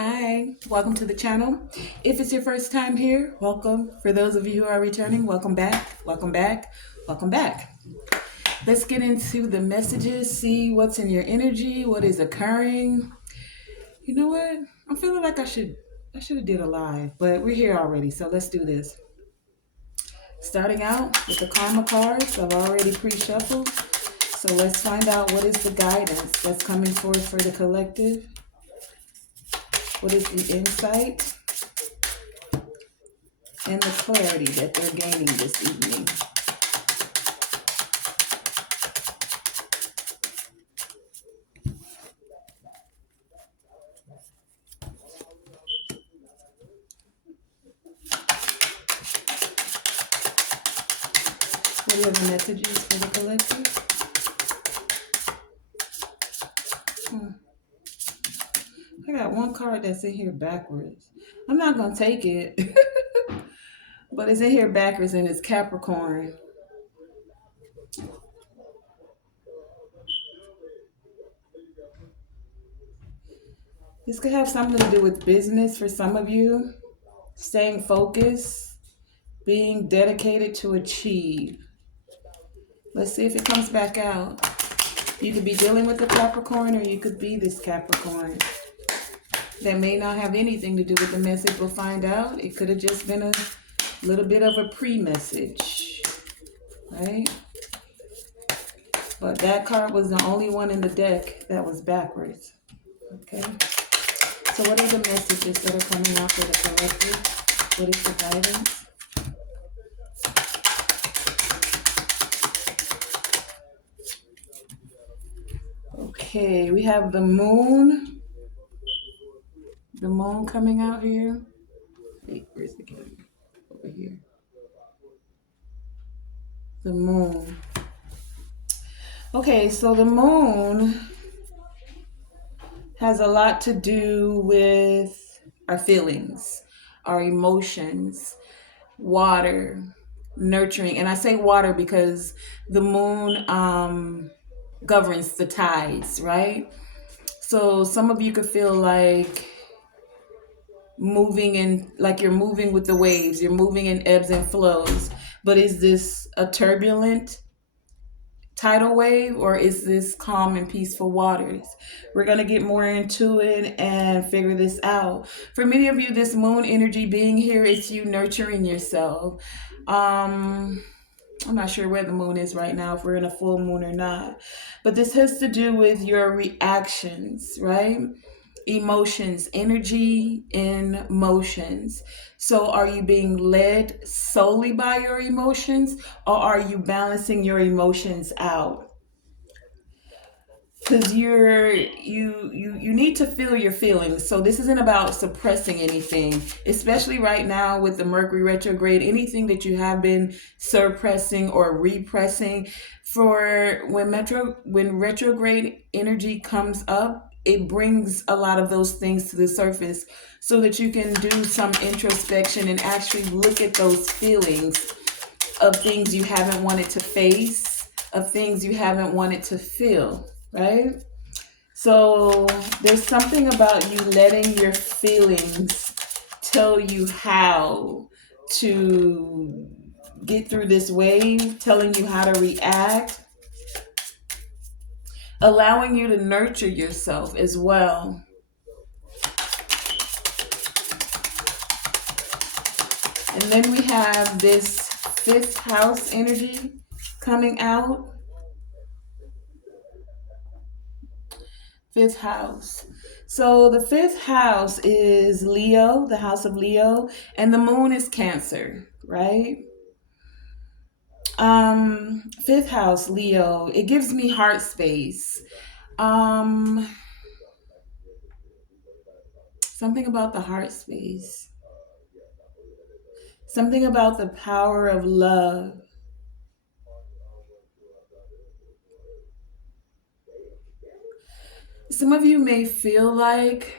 Hi, welcome to the channel. If it's your first time here, welcome. For those of you who are returning, welcome back, welcome back, welcome back. Let's get into the messages, see what's in your energy, what is occurring. You know what? I'm feeling like I should have did a live, but we're here already, so let's do this. Starting out with the karma cards, I've already pre-shuffled. So let's find out what is the guidance that's coming forth for the collective. What is the insight and the clarity that they're gaining this evening? What are the messages for the collective? I got one card that's in here backwards. I'm not going to take it, but it's in here backwards and it's Capricorn. This could have something to do with business for some of you, staying focused, being dedicated to achieve. Let's see if it comes back out. You could be dealing with a Capricorn or you could be this Capricorn. That may not have anything to do with the message. We'll find out. It could have just been a little bit of a pre-message, right? But that card was the only one in the deck that was backwards. Okay. So what are the messages that are coming out for the collective? What is the guidance? Okay, we have the moon. The moon coming out here. Wait, where's the camera? Over here. The moon. Okay, so the moon has a lot to do with our feelings, our emotions, water, nurturing. And I say water because the moon governs the tides, right? So some of you could feel like moving in, like you're moving with the waves, you're moving in ebbs and flows. But is this a turbulent tidal wave or is this calm and peaceful waters? We're going to get more into it and figure this out. For many of you, this moon energy being here, it's you nurturing yourself. I'm not sure where the moon is right now, if we're in a full moon or not. But this has to do with your reactions, right? Emotions, energy in motions. So are you being led solely by your emotions or are you balancing your emotions out? Because you need to feel your feelings. So this isn't about suppressing anything, especially right now with the Mercury retrograde. Anything that you have been suppressing or repressing, for when retrograde energy comes up, it brings a lot of those things to the surface so that you can do some introspection and actually look at those feelings of things you haven't wanted to face, of things you haven't wanted to feel, right? So there's something about you letting your feelings tell you how to get through this wave, telling you how to react, allowing you to nurture yourself as well. And then we have this fifth house energy coming out. Fifth house. So the fifth house is Leo, the house of Leo, and the moon is Cancer, right? Fifth house, Leo, it gives me heart space. Something about the heart space. Something about the power of love. Some of you may feel like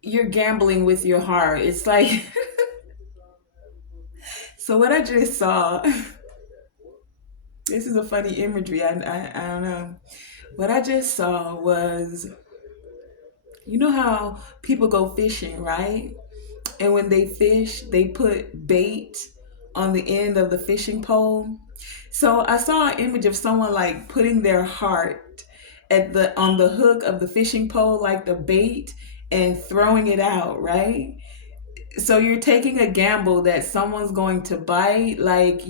you're gambling with your heart. It's like, so what I just saw, this is a funny imagery. I don't know. What I just saw was You know how people go fishing, right? And when they fish, they put bait on the end of the fishing pole. So I saw an image of someone like putting their heart at the on the hook of the fishing pole, like the bait, and throwing it out, right? So you're taking a gamble that someone's going to bite, like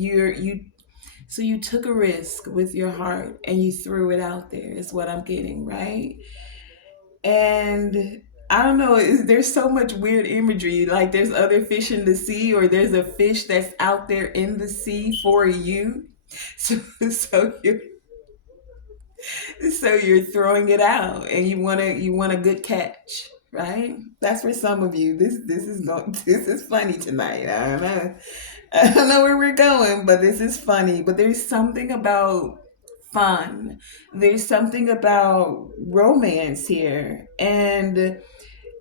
so you took a risk with your heart and you threw it out there, is what I'm getting, right? And I don't know, there's so much weird imagery. Like there's other fish in the sea, or there's a fish that's out there in the sea for you. So, so you're so you're throwing it out, and you want a good catch, right? That's for some of you. This is going this is funny tonight. I don't know. I don't know where we're going, but this is funny. But there's something about fun. There's something about romance here, and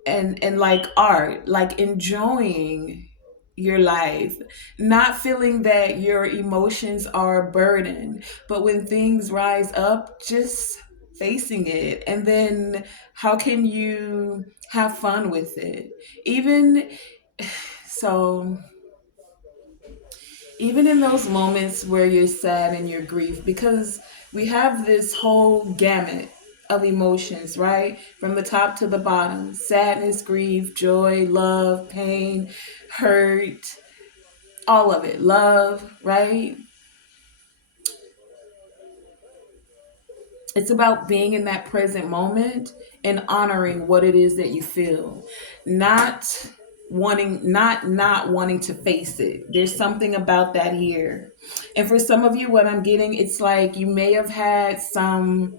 like art, like enjoying your life, not feeling that your emotions are a burden, but when things rise up, just facing it. And then how can you have fun with it? Even so, even in those moments where you're sad and you're grief, because we have this whole gamut of emotions, right? From the top to the bottom: sadness, grief, joy, love, pain, hurt, all of it, love, right? It's about being in that present moment and honoring what it is that you feel, not not wanting to face it. There's something about that here. And for some of you, what I'm getting, it's like you may have had some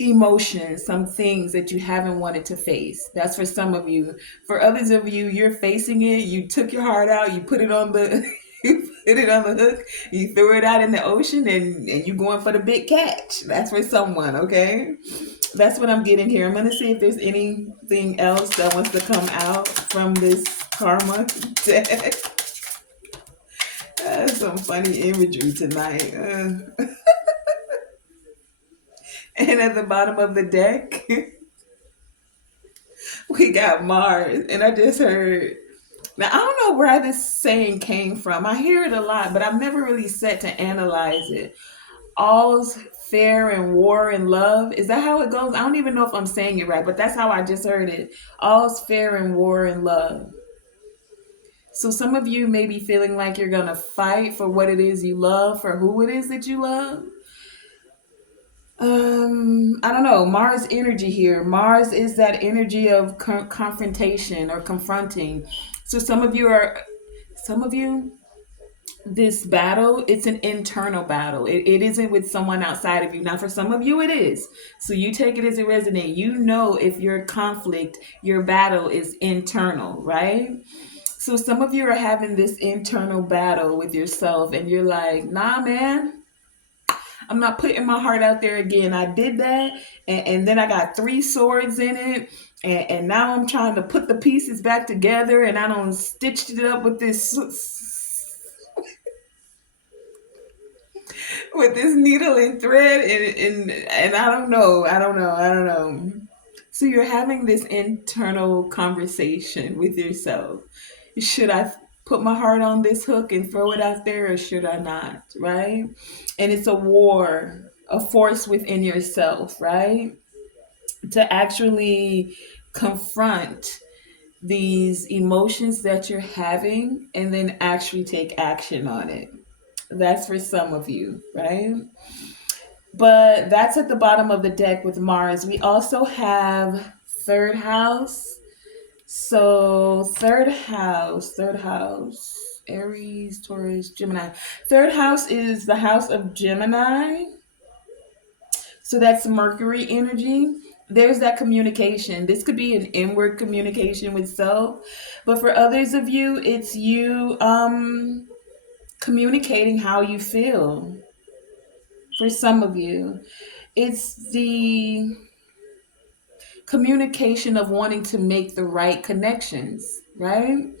emotions, some things that you haven't wanted to face. That's for some of you. For others of you, you're facing it. You took your heart out, you put it on the you put it on the hook, you threw it out in the ocean, and you going for the big catch. That's for someone, okay? That's what I'm getting here. I'm gonna see if there's anything else that wants to come out from this karma deck. Some funny imagery tonight. And at the bottom of the deck, we got Mars. And I just heard, now I don't know where this saying came from. I hear it a lot, but I've never really sat to analyze it. All's fair in war and love. Is that how it goes? I don't even know if I'm saying it right, but that's how I just heard it. All's fair in war and love. So some of you may be feeling like you're going to fight for what it is you love, for who it is that you love. I don't know. Mars energy here. Mars is that energy of confrontation or confronting. So some of you, this battle, it's an internal battle. It isn't with someone outside of you. Now, for some of you, it is. So you take it as it resonates. You know, if your conflict, your battle is internal, right? So some of you are having this internal battle with yourself, and you're like, nah, man, I'm not putting my heart out there again. I did that, and then I got three swords in it, and now I'm trying to put the pieces back together, and I don't stitched it up with this needle and thread, and I don't know. So you're having this internal conversation with yourself. Should I put my heart on this hook and throw it out there, or should I not? Right? And it's a war, a force within yourself, right? To actually confront these emotions that you're having and then actually take action on it. That's for some of you, right? But that's at the bottom of the deck with Mars. We also have third house. So third house, Aries, Taurus, Gemini. Third house is the house of Gemini. So that's Mercury energy. There's that communication. This could be an inward communication with self, but for others of you, it's you communicating how you feel. For some of you, it's the communication of wanting to make the right connections, right?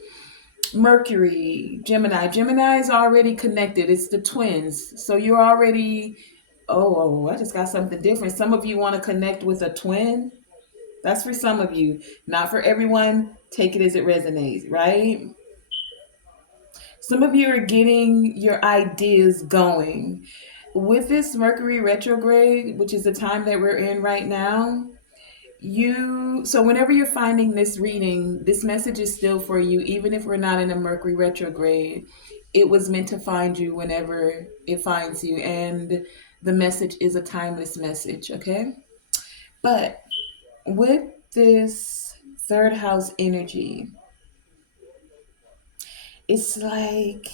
Mercury, Gemini. Gemini is already connected. It's the twins. So you're already, oh, I just got something different. Some of you want to connect with a twin. That's for some of you, not for everyone. Take it as it resonates, right? Some of you are getting your ideas going. With this Mercury retrograde, which is the time that we're in right now, so whenever you're finding this reading, this message is still for you, even if we're not in a Mercury retrograde. It was meant to find you whenever it finds you, and the message is a timeless message, okay? But with this third house energy, it's like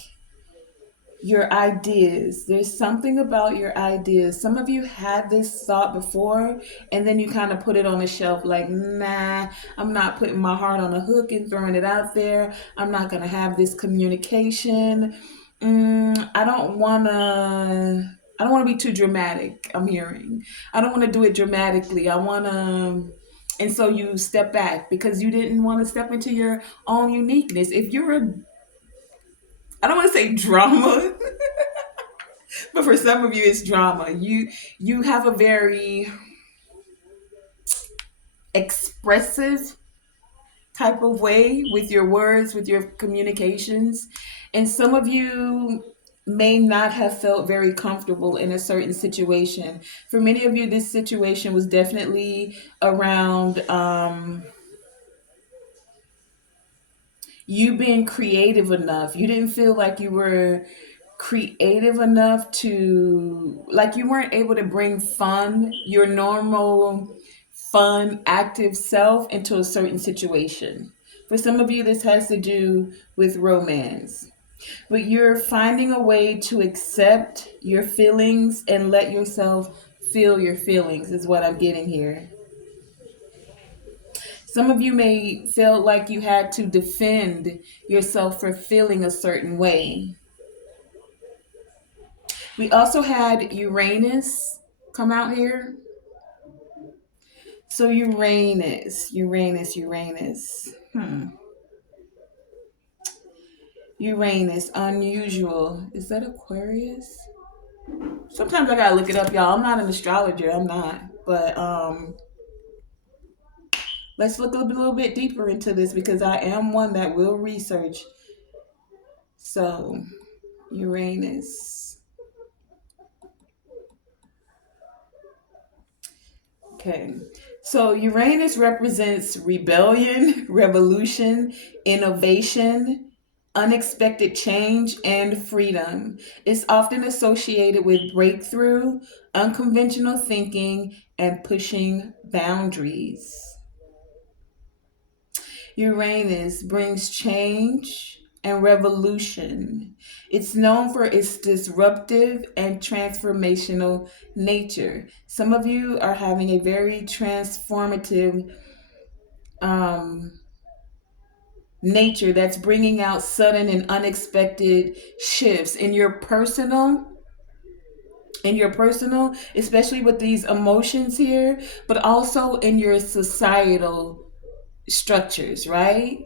your ideas. There's something about your ideas. Some of you had this thought before, and then you kind of put it on the shelf, like, nah, I'm not putting my heart on a hook and throwing it out there. I'm not going to have this communication. I don't want to. I don't want to be too dramatic. I'm hearing. I don't want to do it dramatically. I want to. And so you step back because you didn't want to step into your own uniqueness. If you're a, I don't want to say drama, but for some of you it's drama. You have a very expressive type of way with your words, with your communications, and some of you may not have felt very comfortable in a certain situation. For many of you, this situation was definitely around you being creative enough. You didn't feel like you were creative enough to, like, you weren't able to bring fun, your normal fun active self, into a certain situation. For some of you, this has to do with romance, but you're finding a way to accept your feelings and let yourself feel your feelings, is what I'm getting here. Some of you may feel like you had to defend yourself for feeling a certain way. We also had Uranus come out here. So Uranus. Uranus, unusual. Is that Aquarius? Sometimes I gotta look it up, y'all. I'm not an astrologer. I'm not. But let's look a little bit deeper into this because I am one that will research. So, Uranus. Okay. So Uranus represents rebellion, revolution, innovation, unexpected change, and freedom. It's often associated with breakthrough, unconventional thinking, and pushing boundaries. Uranus brings change and revolution. It's known for its disruptive and transformational nature. Some of you are having a very transformative um, nature that's bringing out sudden and unexpected shifts in your personal, especially with these emotions here, but also in your societal structures, right?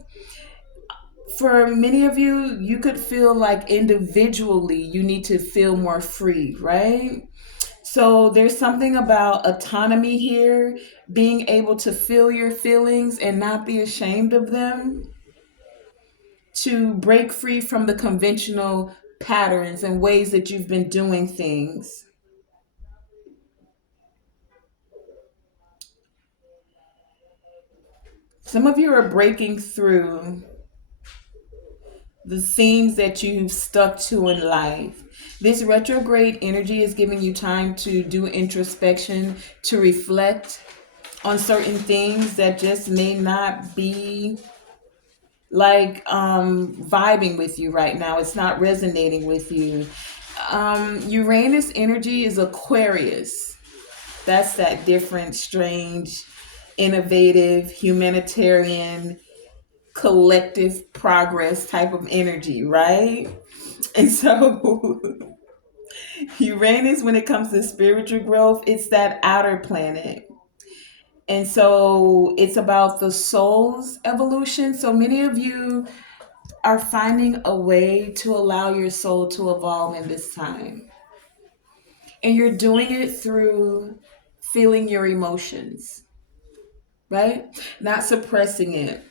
For many of you, you could feel like individually you need to feel more free, right? So there's something about autonomy here, being able to feel your feelings and not be ashamed of them, to break free from the conventional patterns and ways that you've been doing things. Some of you are breaking through the themes that you've stuck to in life. This retrograde energy is giving you time to do introspection, to reflect on certain things that just may not be like vibing with you right now. It's not resonating with you. Uranus energy is Aquarius. That's that different, strange, innovative, humanitarian, collective progress type of energy, right? And so Uranus, when it comes to spiritual growth, it's that outer planet. And so it's about the soul's evolution. So many of you are finding a way to allow your soul to evolve in this time. And you're doing it through feeling your emotions. right? Not suppressing it.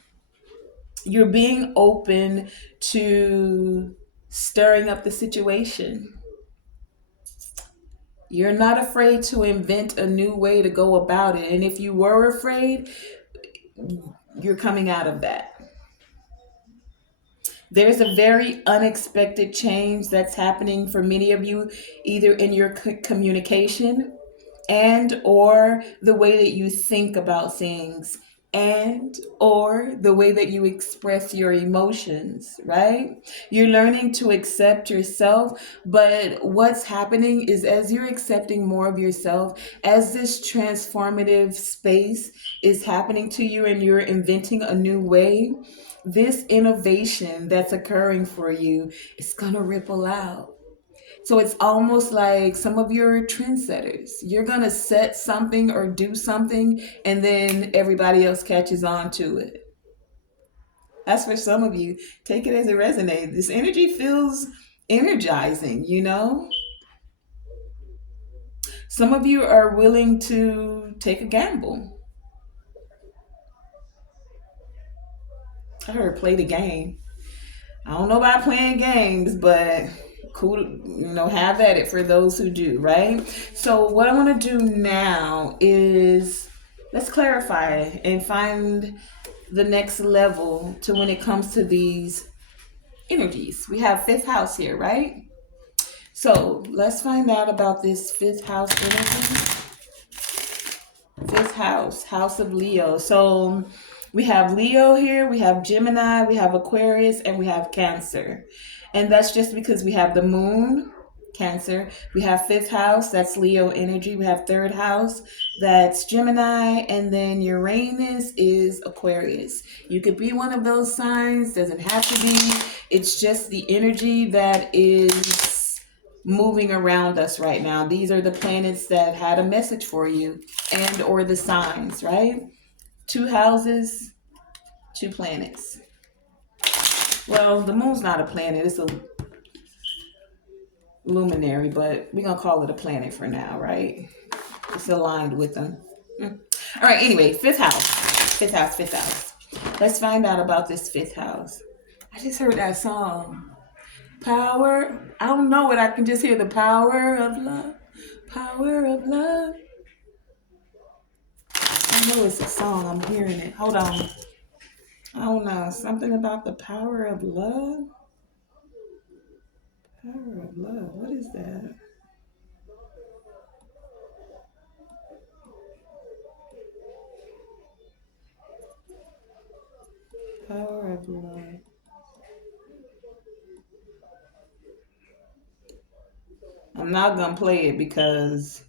You're being open to stirring up the situation. You're not afraid to invent a new way to go about it. And if you were afraid, you're coming out of that. There's a very unexpected change that's happening for many of you, either in your communication and or the way that you think about things and or the way that you express your emotions, right? You're learning to accept yourself, but what's happening is as you're accepting more of yourself, as this transformative space is happening to you and you're inventing a new way, this innovation that's occurring for you is going to ripple out. So it's almost like some of your trendsetters. You're going to set something or do something, and then everybody else catches on to it. That's for some of you. Take it as it resonates. This energy feels energizing, you know? Some of you are willing to take a gamble. I heard play the game. I don't know about playing games, but cool to, have at it for those who do, right? So what I want to do now is let's clarify and find the next level to when it comes to these energies. We have fifth house here, right? So let's find out about this fifth house energy. Fifth house, house of Leo. So we have Leo here, we have Gemini, we have Aquarius, and we have Cancer. And that's just because we have the moon, Cancer. We have fifth house, that's Leo energy. We have third house, that's Gemini. And then Uranus is Aquarius. You could be one of those signs, doesn't have to be. It's just the energy that is moving around us right now. These are the planets that had a message for you and or the signs, right? Two houses, two planets. Well, the moon's not a planet, it's a luminary, but we're gonna call it a planet for now, right? It's aligned with them. All right, anyway, fifth house. Fifth house, fifth house. Let's find out about this fifth house. I just heard that song. Power. I don't know it. I can just hear the power of love. Power of love. I know it's a song. I'm hearing it. Hold on. I don't know. Something about the power of love. Power of love. What is that? Power of love. I'm not gonna play it because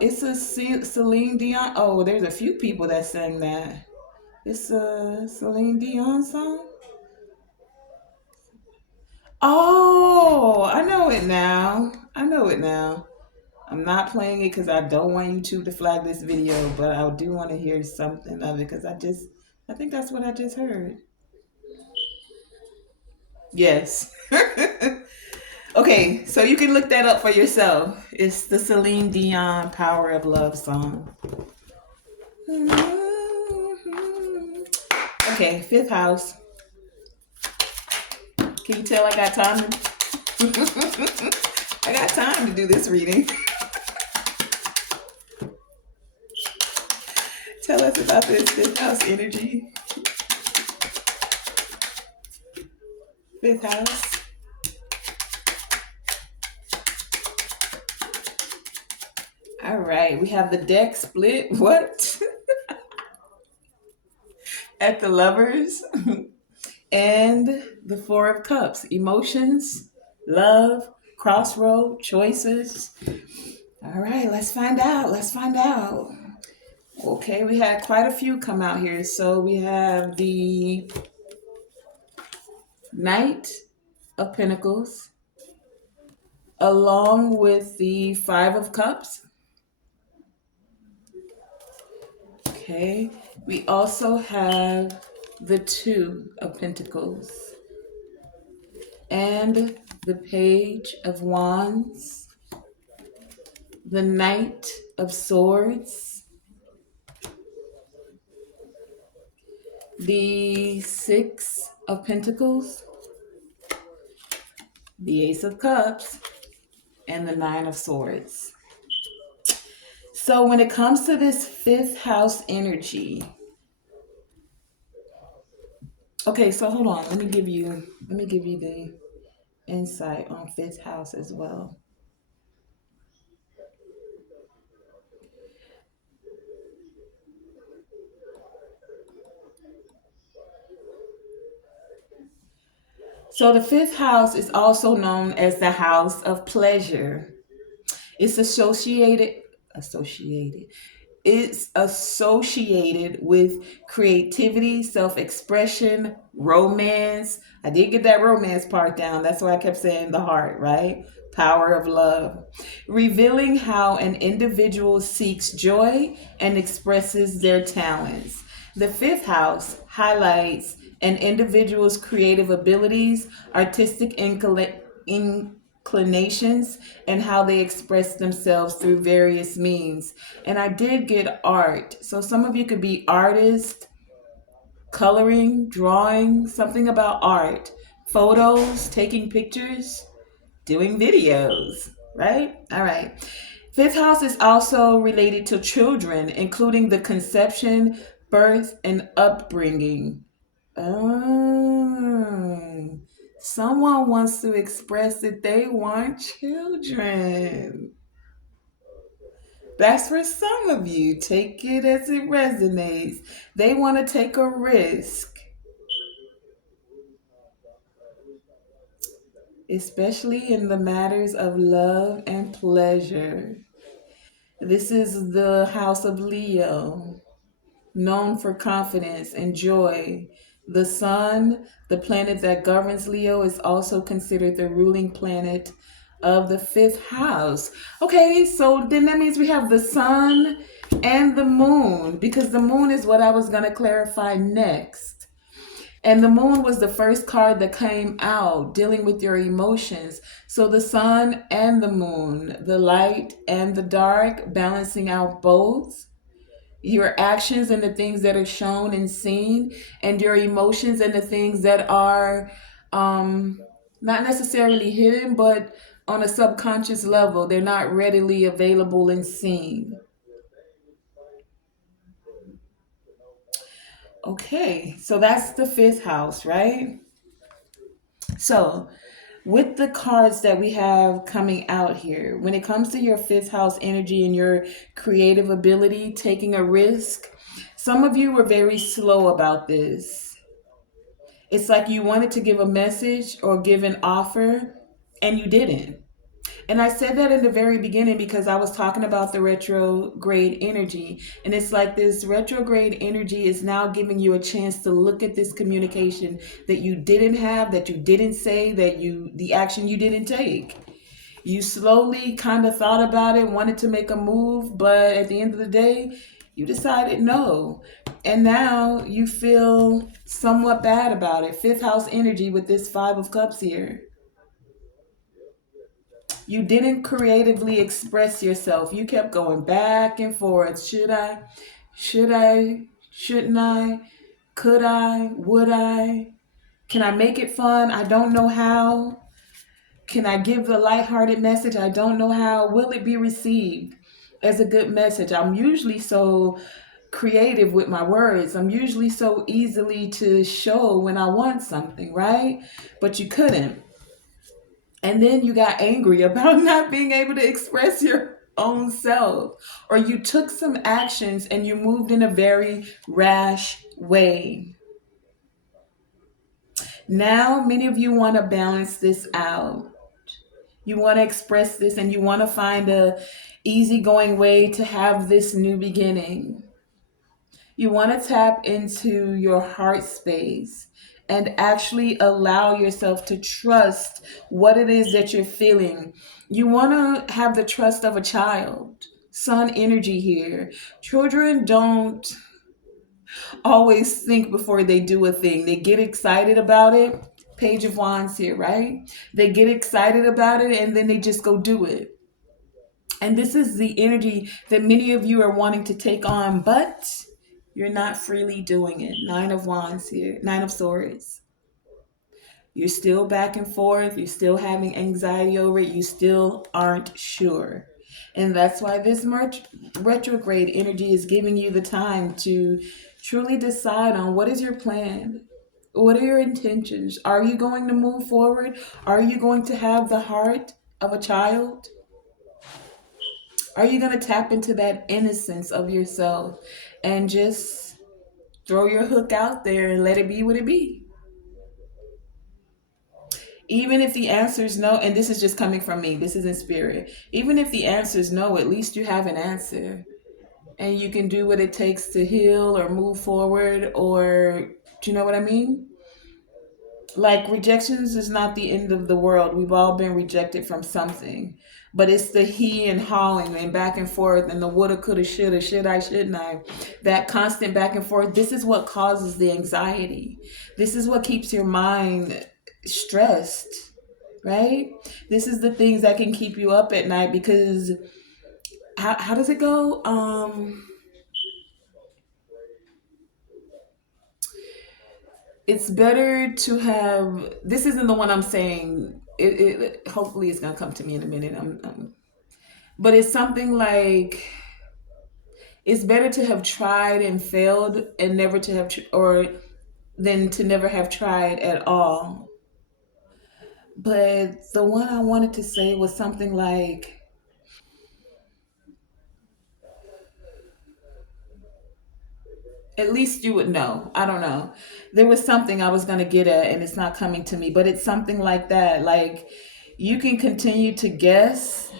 it's a Celine Dion. Oh, there's a few people that sang that. It's a Celine Dion song. Oh, I know it now. I know it now. I'm not playing it because I don't want YouTube to flag this video, but I do want to hear something of it because I think that's what I just heard. Yes. Okay, so you can look that up for yourself. It's the Celine Dion Power of Love song. Okay, fifth house. Can you tell I got time? I got time to do this reading. Tell us about this fifth house energy. Fifth house. All right, we have the deck split. What? At the Lovers. And the Four of Cups. Emotions, love, crossroad, choices. All right, let's find out. Let's find out. Okay, we had quite a few come out here. So we have the Knight of Pentacles, along with the Five of Cups. Okay, we also have the Two of Pentacles and the Page of Wands, the Knight of Swords, the Six of Pentacles, the Ace of Cups, and the Nine of Swords. So when it comes to this fifth house energy, okay, so hold on. Let me give you the insight on fifth house as well. So the fifth house is also known as the house of pleasure. It's associated It's associated with creativity, self expression, romance. I did get that romance part down. That's why I kept saying the heart, right? Power of love. Revealing how an individual seeks joy and expresses their talents. The fifth house highlights an individual's creative abilities, artistic inclinations, and how they express themselves through various means. And I did get art. So some of you could be artists, coloring, drawing, something about art, photos, taking pictures, doing videos, right? All right. Fifth house is also related to children, including the conception, birth, and upbringing. Oh, someone wants to express that they want children. That's for some of you. Take it as it resonates. They want to take a risk, especially in the matters of love and pleasure. This is the house of Leo, known for confidence and joy. The sun, the planet that governs Leo, is also considered the ruling planet of the fifth house. Okay, so then that means we have the sun and the moon, because the moon is what I was going to clarify next. And the moon was the first card that came out dealing with your emotions. So the sun and the moon, the light and the dark, balancing out both your actions and the things that are shown and seen, and your emotions and the things that are um, not necessarily hidden, but on a subconscious level, they're not readily available and seen. Okay, so that's the fifth house, right? So, with the cards that we have coming out here, when it comes to your fifth house energy and your creative ability, taking a risk, some of you were very slow about this. It's like you wanted to give a message or give an offer and you didn't. And I said that in the very beginning because I was talking about the retrograde energy. And it's like this retrograde energy is now giving you a chance to look at this communication that you didn't have, that you didn't say, the action you didn't take. You slowly kind of thought about it, wanted to make a move, but at the end of the day, you decided no. And now you feel somewhat bad about it. Fifth house energy with this Five of Cups here. You didn't creatively express yourself. You kept going back and forth. Should I? Should I? Shouldn't I? Could I? Would I? Can I make it fun? I don't know how. Can I give the lighthearted message? I don't know how. Will it be received as a good message? I'm usually so creative with my words. I'm usually so easily to show when I want something, right? But you couldn't. And then you got angry about not being able to express your own self. Or you took some actions and you moved in a very rash way. Now, many of you want to balance this out. You want to express this and you want to find a easygoing way to have this new beginning. You want to tap into your heart space and actually allow yourself to trust what it is that you're feeling. You want to have the trust of a child. Sun energy here. Children don't always think before they do a thing. They get excited about it. Page of Wands here, right? They get excited about it and then they just go do it. And this is the energy that many of you are wanting to take on, but You're not freely doing it. Nine of Wands here, Nine of Swords. You're still back and forth. You're still having anxiety over it. You still aren't sure. And that's why this retrograde energy is giving you the time to truly decide on what is your plan? What are your intentions? Are you going to move forward? Are you going to have the heart of a child? Are you going to tap into that innocence of yourself and just throw your hook out there and let it be what it be? Even if the answer is no, and this is just coming from me, this is in spirit. Even if the answer is no, at least you have an answer. And you can do what it takes to heal or move forward, or do you know what I mean? Like, rejections is not the end of the world. We've all been rejected from something. But it's the he and hawing and back and forth and the woulda, coulda, shoulda, should I, shouldn't I? That constant back and forth. This is what causes the anxiety. This is what keeps your mind stressed, right? This is the things that can keep you up at night because how does it go? It's better to have. This isn't the one I'm saying. It hopefully it's gonna come to me in a minute. But it's something like it's better to have tried and failed and never to have or than to never have tried at all. But the one I wanted to say was something like, at least you would know. I don't know. There was something I was going to get at and it's not coming to me, but it's something like that. Like, you can continue to guess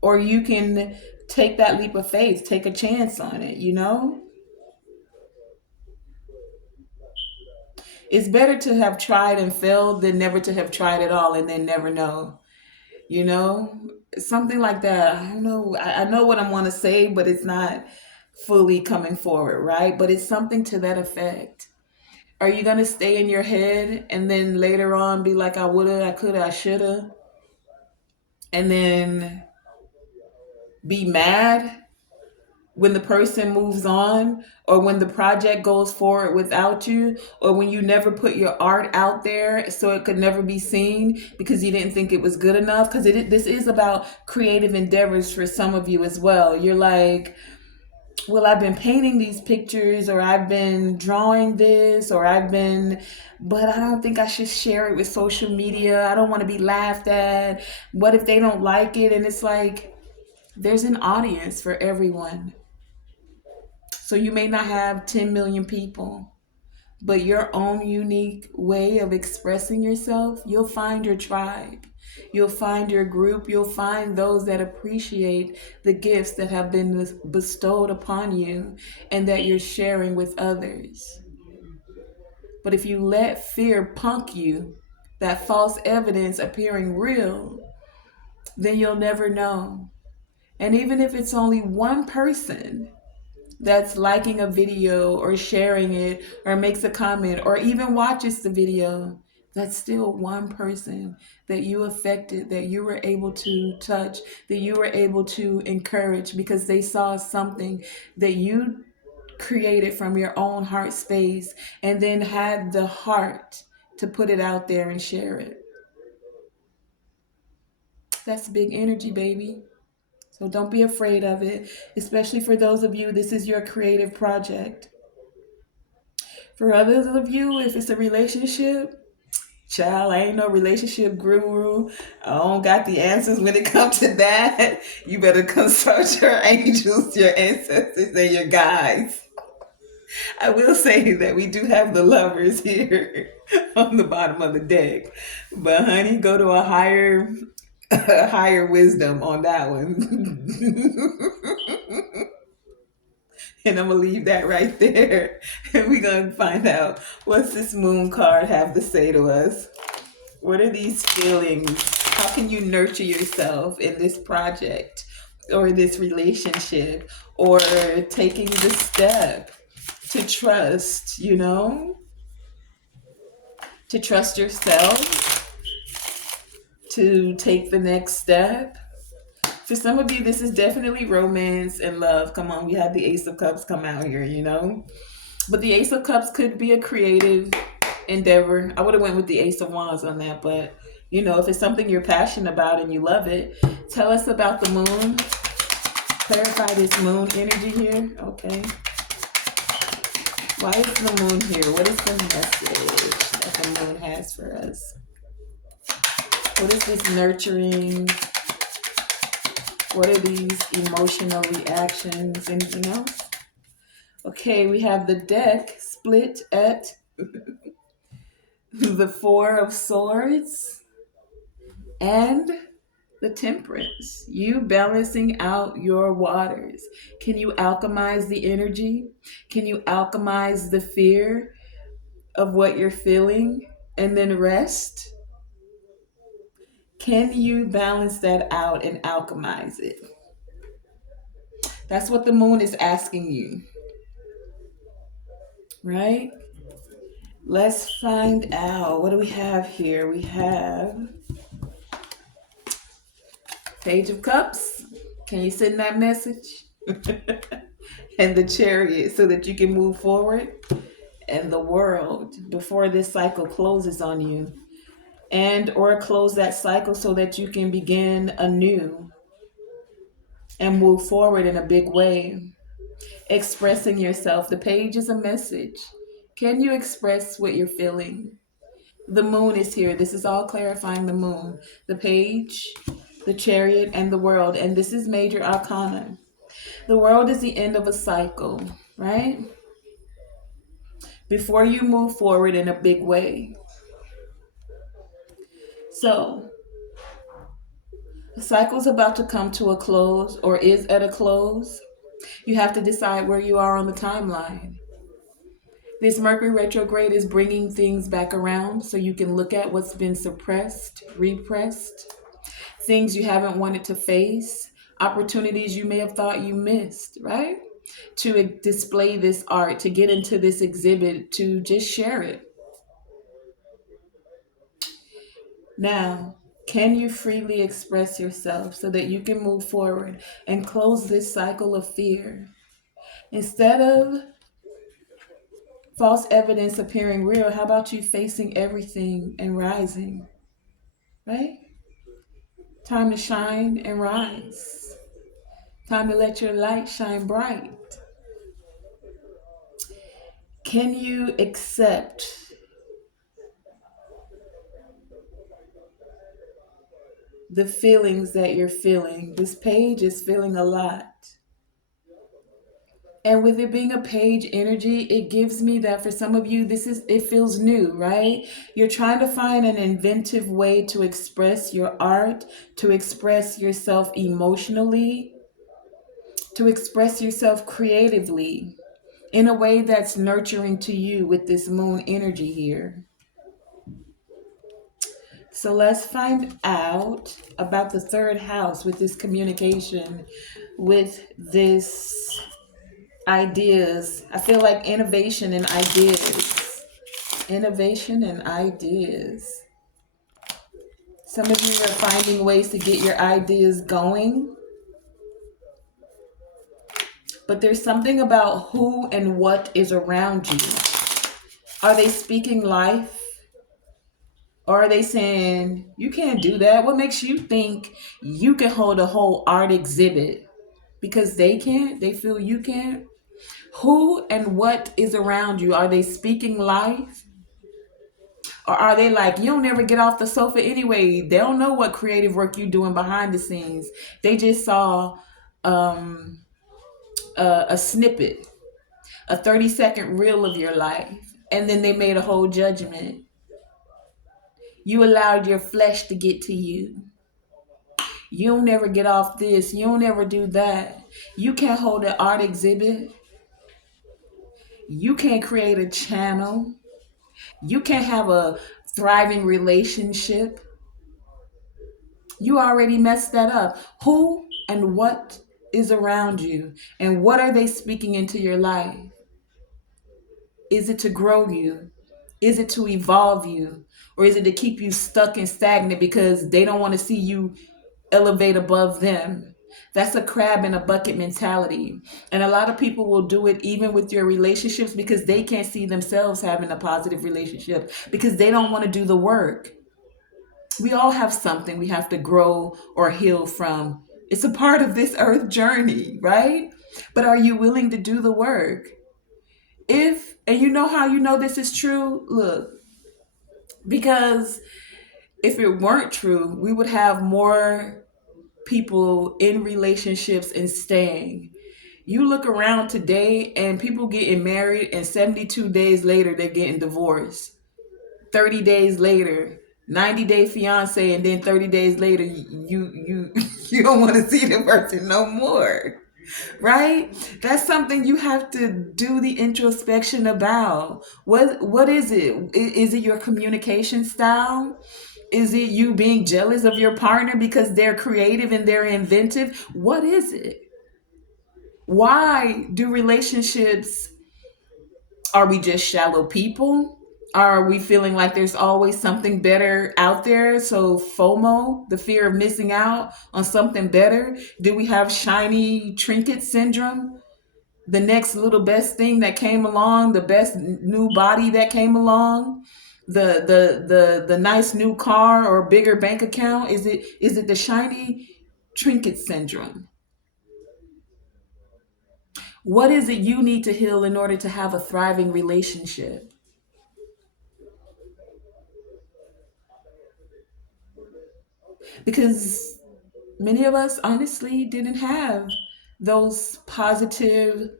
or you can take that leap of faith, take a chance on it, you know? It's better to have tried and failed than never to have tried at all and then never know, you know? Something like that. I don't know. I know what I want to say, but it's not fully coming forward, right? But it's something to that effect. Are you gonna stay in your head and then later on be like, I woulda, I coulda, I shoulda, and then be mad when the person moves on, or when the project goes forward without you, or when you never put your art out there so it could never be seen because you didn't think it was good enough? Because this is about creative endeavors for some of you as well. You're like, well, I've been painting these pictures, or I've been drawing this, or but I don't think I should share it with social media. I don't want to be laughed at. What if they don't like it? And it's like, there's an audience for everyone. So you may not have 10 million people, but your own unique way of expressing yourself, you'll find your tribe. You'll find your group. You'll find those that appreciate the gifts that have been bestowed upon you and that you're sharing with others. But if you let fear punk you, that false evidence appearing real, then you'll never know. And even if it's only one person that's liking a video or sharing it or makes a comment or even watches the video, that's still one person that you affected, that you were able to touch, that you were able to encourage because they saw something that you created from your own heart space and then had the heart to put it out there and share it. That's big energy, baby. So don't be afraid of it, especially for those of you, this is your creative project. For others of you, if it's a relationship, child, I ain't no relationship guru. I don't got the answers when it comes to that. You better consult your angels, your ancestors, and your guides. I will say that we do have the lovers here on the bottom of the deck. But honey, go to a higher wisdom on that one. And I'm gonna leave that right there. And we're gonna find out what's this moon card have to say to us. What are these feelings? How can you nurture yourself in this project or this relationship or taking the step to trust, to trust yourself, to take the next step, For some of you, this is definitely romance and love. Come on, we had the Ace of Cups come out here, you know? But the Ace of Cups could be a creative endeavor. I would have went with the Ace of Wands on that, but you know, if it's something you're passionate about and you love it, tell us about the moon. Clarify this moon energy here. Okay. Why is the moon here? What is the message that the moon has for us? What is this nurturing? What are these emotional reactions? Anything else? Okay, we have the deck split at the Four of Swords and the Temperance. You balancing out your waters. Can you alchemize the energy? Can you alchemize the fear of what you're feeling and then rest? Can you balance that out and alchemize it? That's what the moon is asking you, right? Let's find out. What do we have here? We have Page of Cups. Can you send that message? And the Chariot so that you can move forward. And the World before this cycle closes on you. And or close that cycle so that you can begin anew and move forward in a big way. Expressing yourself. The page is a message. Can you express what you're feeling? The moon is here. This is all clarifying the moon. The page, the Chariot, and the World. And this is major arcana. The World is the end of a cycle, right? Before you move forward in a big way. So, the cycle's about to come to a close or is at a close. You have to decide where you are on the timeline. This Mercury retrograde is bringing things back around so you can look at what's been suppressed, repressed, things you haven't wanted to face, opportunities you may have thought you missed, right? To display this art, to get into this exhibit, to just share it. Now, can you freely express yourself so that you can move forward and close this cycle of fear? Instead of false evidence appearing real, how about you facing everything and rising? Right? Time to shine and rise. Time to let your light shine bright. Can you accept the feelings that you're feeling? This page is feeling a lot. And with it being a page energy, it gives me that for some of you, it feels new, right? You're trying to find an inventive way to express your art, to express yourself emotionally, to express yourself creatively in a way that's nurturing to you with this moon energy here. So let's find out about the third house with this communication, with this ideas. I feel like innovation and ideas. Innovation and ideas. Some of you are finding ways to get your ideas going. But there's something about who and what is around you. Are they speaking life? Or are they saying, you can't do that? What makes you think you can hold a whole art exhibit? Because they can't? They feel you can't? Who and what is around you? Are they speaking life? Or are they like, you don't ever get off the sofa anyway? They don't know what creative work you're doing behind the scenes. They just saw a snippet, a 30-second reel of your life. And then they made a whole judgment. You allowed your flesh to get to you. You don't ever get off this. You don't ever do that. You can't hold an art exhibit. You can't create a channel. You can't have a thriving relationship. You already messed that up. Who and what is around you? And what are they speaking into your life? Is it to grow you? Is it to evolve you? Or is it to keep you stuck and stagnant because they don't want to see you elevate above them? That's a crab in a bucket mentality. And a lot of people will do it even with your relationships because they can't see themselves having a positive relationship because they don't want to do the work. We all have something we have to grow or heal from. It's a part of this earth journey, right? But are you willing to do the work? And you know how you know this is true? Look, because if it weren't true, we would have more people in relationships and staying. You look around today and people getting married, and 72 days later, they're getting divorced. 30 days later, 90-day fiance, and then 30 days later, you don't want to see the person no more. Right? That's something you have to do the introspection about. What is it? Is it your communication style? Is it you being jealous of your partner because they're creative and they're inventive? What is it? Why do relationships, are we just shallow people? Are we feeling like there's always something better out there? So FOMO, the fear of missing out on something better. Do we have shiny trinket syndrome? The next little best thing that came along, the best new body that came along, the nice new car or bigger bank account. Is it the shiny trinket syndrome? What is it you need to heal in order to have a thriving relationship? Because many of us honestly didn't have those positive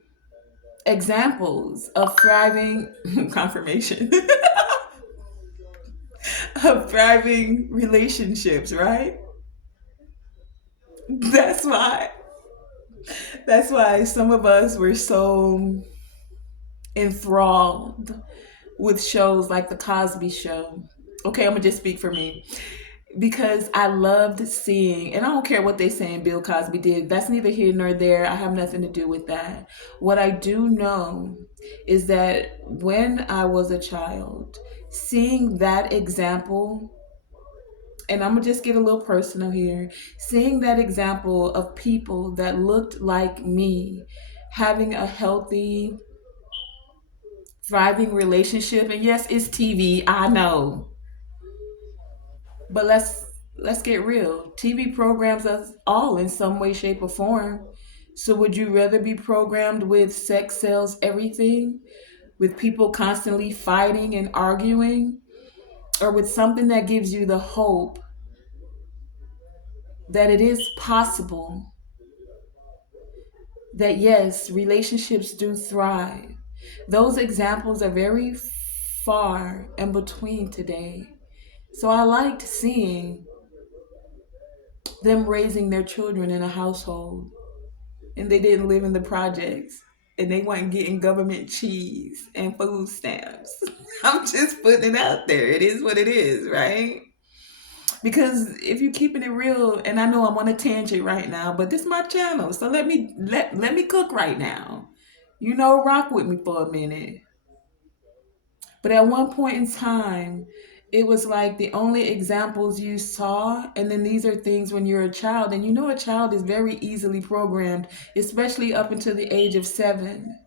examples of thriving confirmation of thriving relationships, right? That's why. That's why some of us were so enthralled with shows like The Cosby Show. Okay, I'm gonna just speak for me because I loved seeing, and I don't care what they saying Bill Cosby did. That's neither here nor there. I have nothing to do with that. What I do know is that when I was a child, seeing that example, and I'm gonna just get a little personal here, seeing that example of people that looked like me having a healthy, thriving relationship, and yes, it's TV, I know, but let's get real. TV programs us all in some way, shape, or form. So would you rather be programmed with sex sells everything, with people constantly fighting and arguing, or with something that gives you the hope that it is possible, that yes, relationships do thrive? Those examples are very far in between today. So I liked seeing them raising their children in a household, and they didn't live in the projects, and they weren't getting government cheese and food stamps. I'm just putting it out there. It is what it is, right? Because if you're keeping it real, and I know I'm on a tangent right now, but this is my channel, so let me cook right now. Rock with me for a minute. But at one point in time, it was like the only examples you saw, and then these are things when you're a child, and a child is very easily programmed, especially up until the age of 7.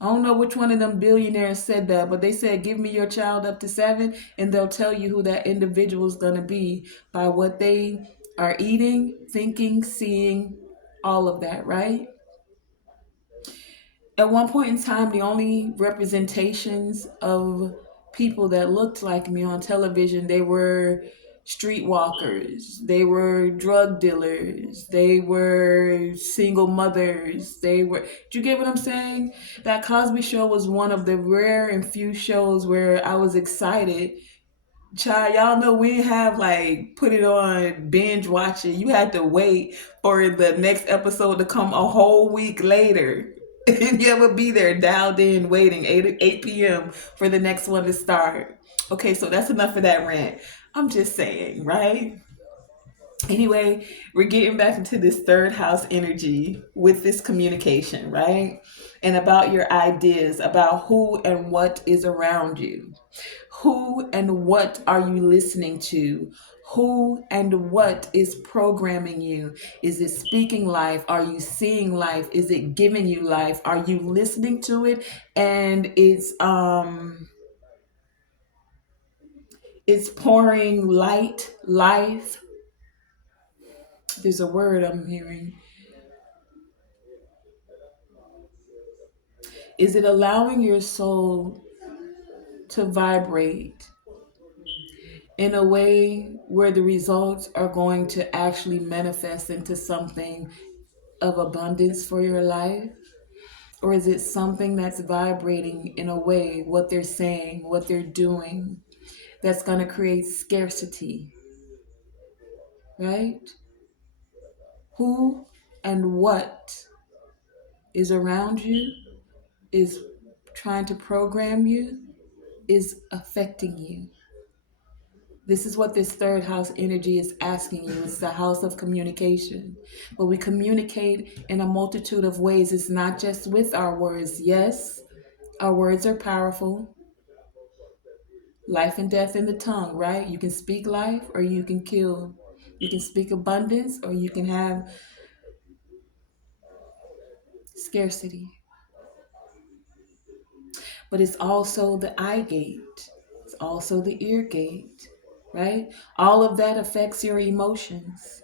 I don't know which one of them billionaires said that, but they said, give me your child up to 7, and they'll tell you who that individual is going to be by what they are eating, thinking, seeing, all of that, right? At one point in time, the only representations of people that looked like me on television, they were streetwalkers, they were drug dealers, they were single mothers, do you get what I'm saying? That Cosby Show was one of the rare and few shows where I was excited. Child, y'all know we didn't have like put it on binge watching. You had to wait for the next episode to come a whole week later. And you would be there dialed in waiting 8 p.m. for the next one to start. Okay, so that's enough of that rant. I'm just saying, right? Anyway, we're getting back into this third house energy with this communication, right? And about your ideas, about who and what is around you. Who and what are you listening to? Who and what is programming you? Is it speaking life? Are you seeing life? Is it giving you life? Are you listening to it? And it's pouring light, life. There's a word I'm hearing. Is it allowing your soul to vibrate in a way where the results are going to actually manifest into something of abundance for your life? Or is it something that's vibrating in a way, what they're saying, what they're doing, that's going to create scarcity, right? Who and what is around you, is trying to program you, is affecting you. This is what this third house energy is asking you. It's the house of communication. But we communicate in a multitude of ways. It's not just with our words. Yes, our words are powerful. Life and death in the tongue, right? You can speak life or you can kill. You can speak abundance or you can have scarcity. But it's also the eye gate. It's also the ear gate, right? All of that affects your emotions.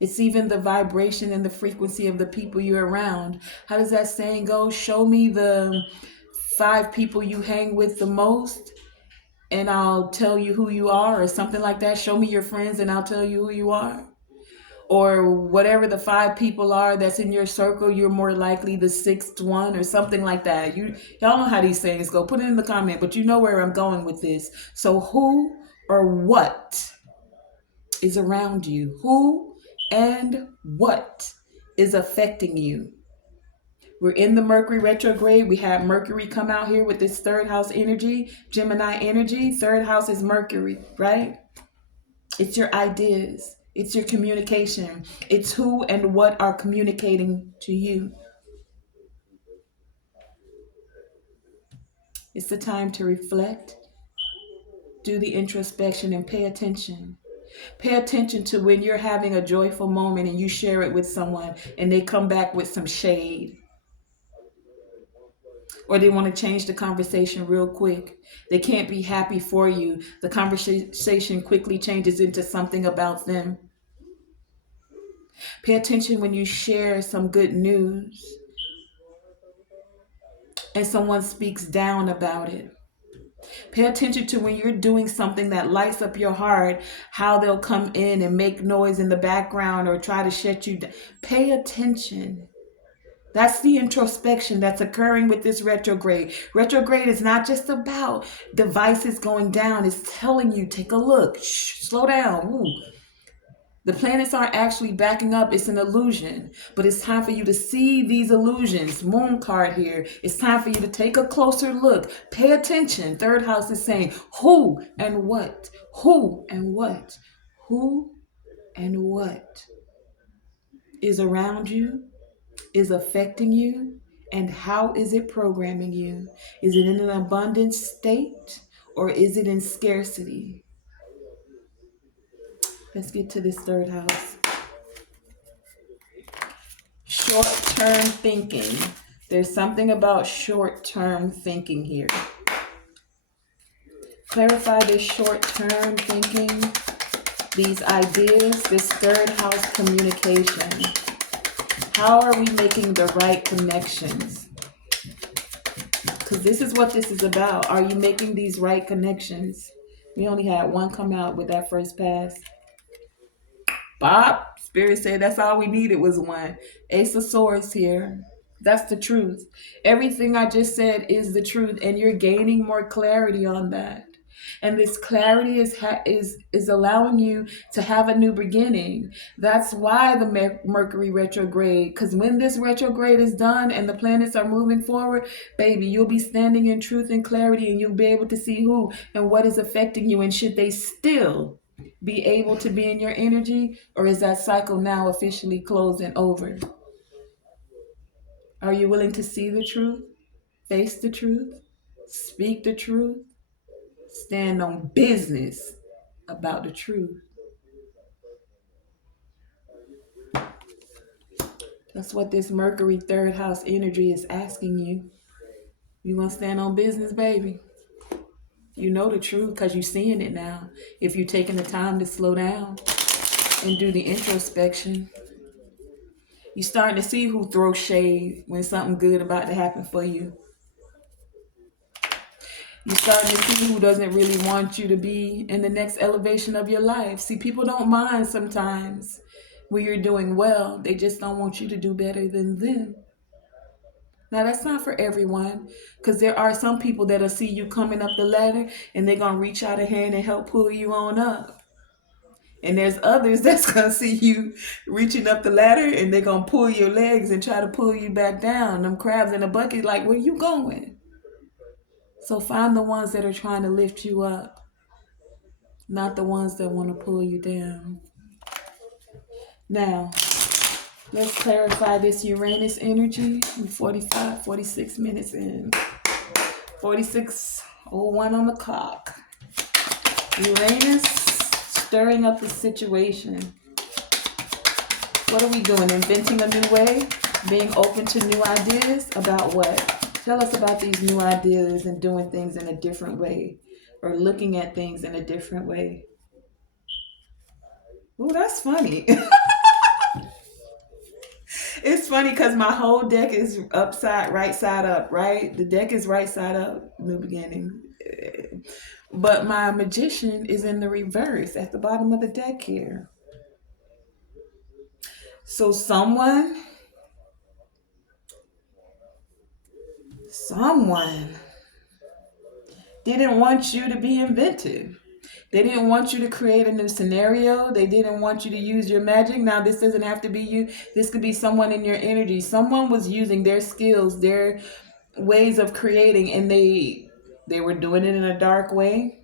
It's even the vibration and the frequency of the people you're around. How does that saying go? Show me the 5 people you hang with the most, and I'll tell you who you are, or something like that. Show me your friends, and I'll tell you who you are. Or whatever the 5 people are that's in your circle, you're more likely the 6th one, or something like that. Y'all know how these sayings go. Put it in the comment, but you know where I'm going with this. So who or what is around you? Who and what is affecting you? We're in the Mercury retrograde. We had Mercury come out here with this third house energy, Gemini energy. Third house is Mercury, right? It's your ideas. It's your communication. It's who and what are communicating to you. It's the time to reflect, do the introspection, and pay attention. Pay attention to when you're having a joyful moment and you share it with someone and they come back with some shade, or they want to change the conversation real quick. They can't be happy for you. The conversation quickly changes into something about them. Pay attention when you share some good news and someone speaks down about it. Pay attention to when you're doing something that lights up your heart, how they'll come in and make noise in the background or try to shut you down. Pay attention. That's the introspection that's occurring with this retrograde. Retrograde is not just about devices going down. It's telling you, take a look, slow down. Ooh. The planets aren't actually backing up. It's an illusion. But it's time for you to see these illusions. Moon card here. It's time for you to take a closer look. Pay attention. Third house is saying who and what. Who and what. Who and what is around you, is affecting you, and how is it programming you? Is it in an abundant state or is it in scarcity? Let's get to this third house. Short-term thinking. There's something about short-term thinking here. Clarify this short-term thinking, these ideas, this third house communication. How are we making the right connections? Because this is what this is about. Are you making these right connections? We only had one come out with that first pass. Bob, Spirit said that's all we needed was one. Ace of Swords here. That's the truth. Everything I just said is the truth, and you're gaining more clarity on that. And this clarity is allowing you to have a new beginning. That's why the Mercury retrograde, because when this retrograde is done and the planets are moving forward, baby, you'll be standing in truth and clarity, and you'll be able to see who and what is affecting you, and should they still be able to be in your energy, or is that cycle now officially closed and over? Are you willing to see the truth, face the truth, speak the truth, Stand on business about the truth. That's what this Mercury third house energy is asking you. You want to stand on business, baby? You know the truth because you're seeing it now. If you're taking the time to slow down and do the introspection, you're starting to see who throws shade when something good about to happen for you. You're starting to see who doesn't really want you to be in the next elevation of your life. See, people don't mind sometimes when you're doing well. They just don't want you to do better than them. Now, that's not for everyone, because there are some people that'll see you coming up the ladder and they're going to reach out a hand and help pull you on up. And there's others that's going to see you reaching up the ladder and they're going to pull your legs and try to pull you back down. Them crabs in a bucket, like, where you going? So find the ones that are trying to lift you up, not the ones that want to pull you down. Now, let's clarify this Uranus energy. 46 minutes in. 46:01 on the clock. Uranus stirring up the situation. What are we doing? Inventing a new way? Being open to new ideas? About what? Tell us about these new ideas and doing things in a different way, or looking at things in a different way. Ooh, that's funny. It's funny because my whole deck is right side up, right? The deck is right side up, new beginning. But my magician is in the reverse at the bottom of the deck here. So someone didn't want you to be inventive. They didn't want you to create a new scenario. They didn't want you to use your magic. Now, this doesn't have to be you. This could be someone in your energy. Someone was using their skills, their ways of creating, and they were doing it in a dark way.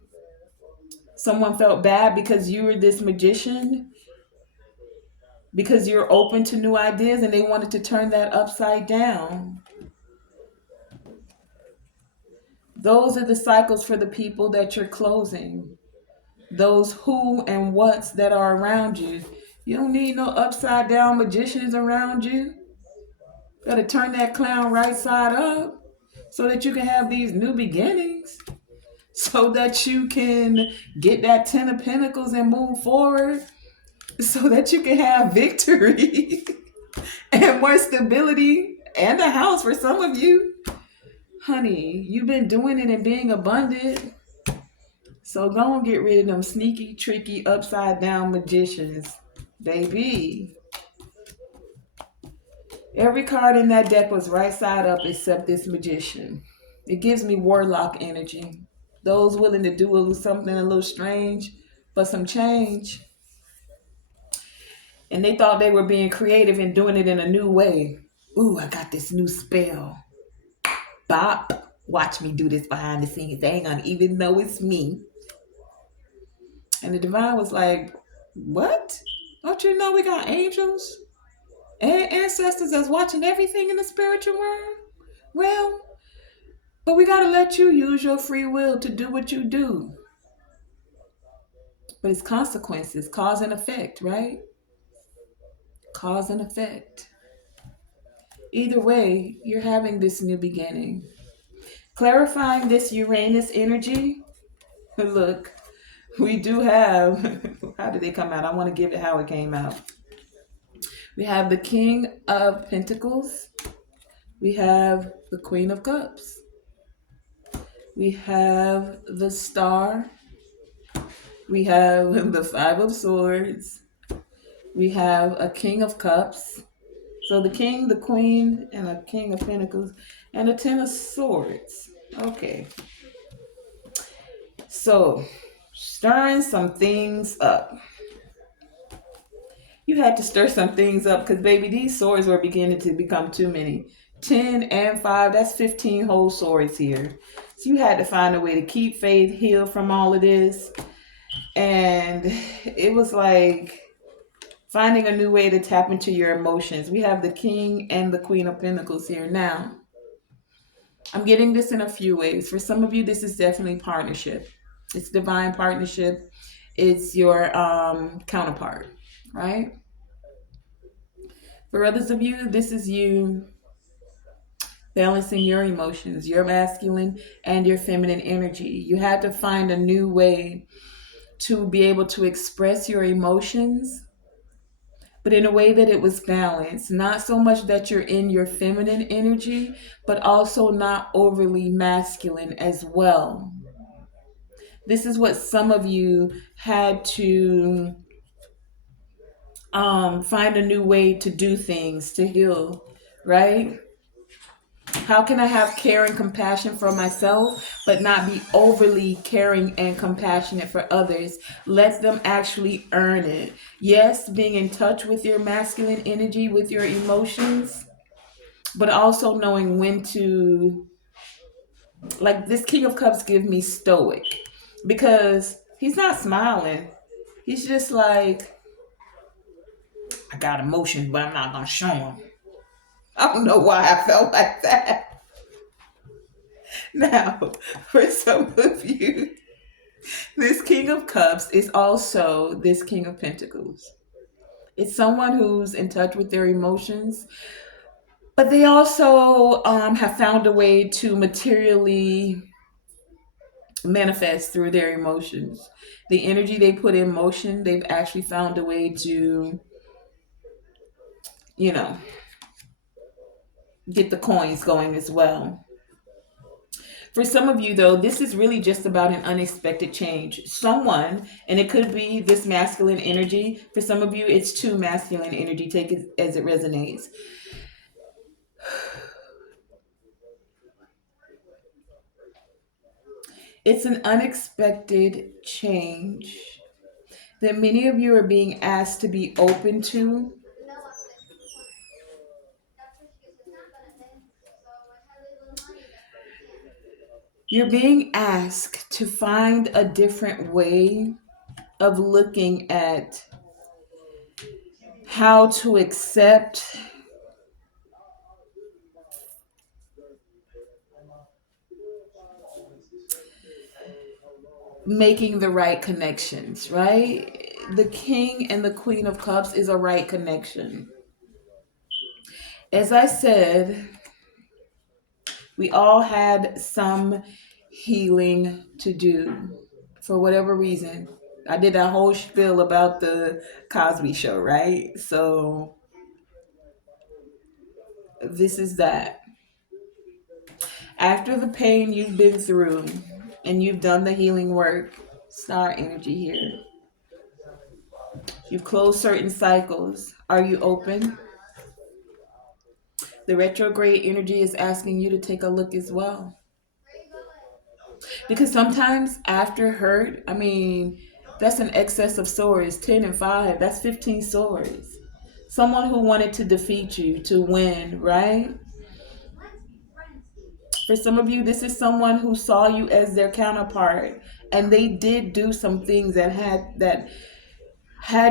Someone felt bad because you were this magician, because you're open to new ideas, and they wanted to turn that upside down. Those are the cycles for the people that you're closing. Those who and whats that are around you. You don't need no upside down magicians around you. Gotta turn that clown right side up so that you can have these new beginnings, so that you can get that 10 of Pentacles and move forward, so that you can have victory and more stability and a house for some of you. Honey, you've been doing it and being abundant. So go and get rid of them sneaky, tricky, upside down magicians, baby. Every card in that deck was right side up except this magician. It gives me warlock energy. Those willing to do something a little strange for some change. And they thought they were being creative and doing it in a new way. Ooh, I got this new spell. Bop, watch me do this behind the scenes. They ain't gonna even know it's me. And the divine was like, what? Don't you know we got angels and ancestors that's watching everything in the spiritual world? Well, but we got to let you use your free will to do what you do. But it's consequences, cause and effect, right? Cause and effect. Either way, you're having this new beginning. Clarifying this Uranus energy. Look, we do have, how did they come out? I want to give it how it came out. We have the King of Pentacles. We have the Queen of Cups. We have the Star. We have the Five of Swords. We have a King of Cups. So the King, the Queen, and a King of Pentacles, and a Ten of Swords. Okay. So, stirring some things up. You had to stir some things up because, baby, these swords were beginning to become too many. 10 and 5, that's 15 whole swords here. So you had to find a way to keep faith, heal from all of this. And it was like finding a new way to tap into your emotions. We have the King and the Queen of Pentacles here. Now, I'm getting this in a few ways. For some of you, this is definitely partnership. It's divine partnership. It's your counterpart, right? For others of you, this is you balancing your emotions, your masculine and your feminine energy. You had to find a new way to be able to express your emotions, but in a way that it was balanced. Not so much that you're in your feminine energy, but also not overly masculine as well. This is what some of you had to find a new way to do things to heal, right? How can I have care and compassion for myself, but not be overly caring and compassionate for others? Let them actually earn it. Yes, being in touch with your masculine energy, with your emotions, but also knowing when to, like this King of Cups give me stoic because he's not smiling. He's just like, I got emotions, but I'm not going to show them. I don't know why I felt like that. Now, for some of you, this King of Cups is also this King of Pentacles. It's someone who's in touch with their emotions, but they also have found a way to materially manifest through their emotions. The energy they put in motion, they've actually found a way to, you know, get the coins going as well. For some of you, though, this is really just about an unexpected change. Someone, and it could be this masculine energy. For some of you, it's too masculine energy. Take it as it resonates. It's an unexpected change that many of you are being asked to be open to. You're being asked to find a different way of looking at how to accept making the right connections, right? The King and the Queen of Cups is a right connection. As I said, we all had some healing to do for whatever reason. I did that whole spiel about the Cosby show, right? So this is that. After the pain you've been through and you've done the healing work, star energy here. You've closed certain cycles. Are you open? The retrograde energy is asking you to take a look as well. Because sometimes after hurt, I mean, that's an excess of swords. 10 and 5, that's 15 swords. Someone who wanted to defeat you, to win, right? For some of you, this is someone who saw you as their counterpart, and they did do some things that had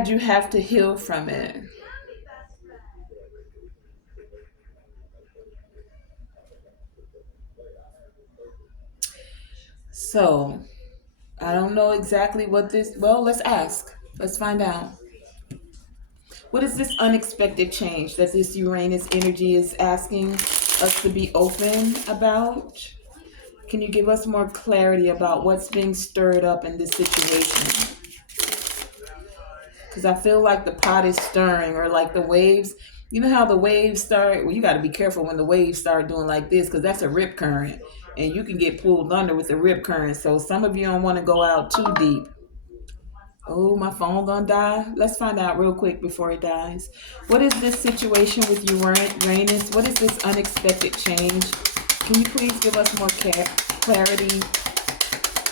you have to heal from it. So, I don't know exactly what this, well, let's ask. Let's find out. What is this unexpected change that this Uranus energy is asking us to be open about? Can you give us more clarity about what's being stirred up in this situation? Because I feel like the pot is stirring, or like the waves. You know how the waves start? Well, you got to be careful when the waves start doing like this, because that's a rip current. And you can get pulled under with the rip current. So some of you don't want to go out too deep. Oh, my phone gonna die? Let's find out real quick before it dies. What is this situation with Uranus? What is this unexpected change? Can you please give us more clarity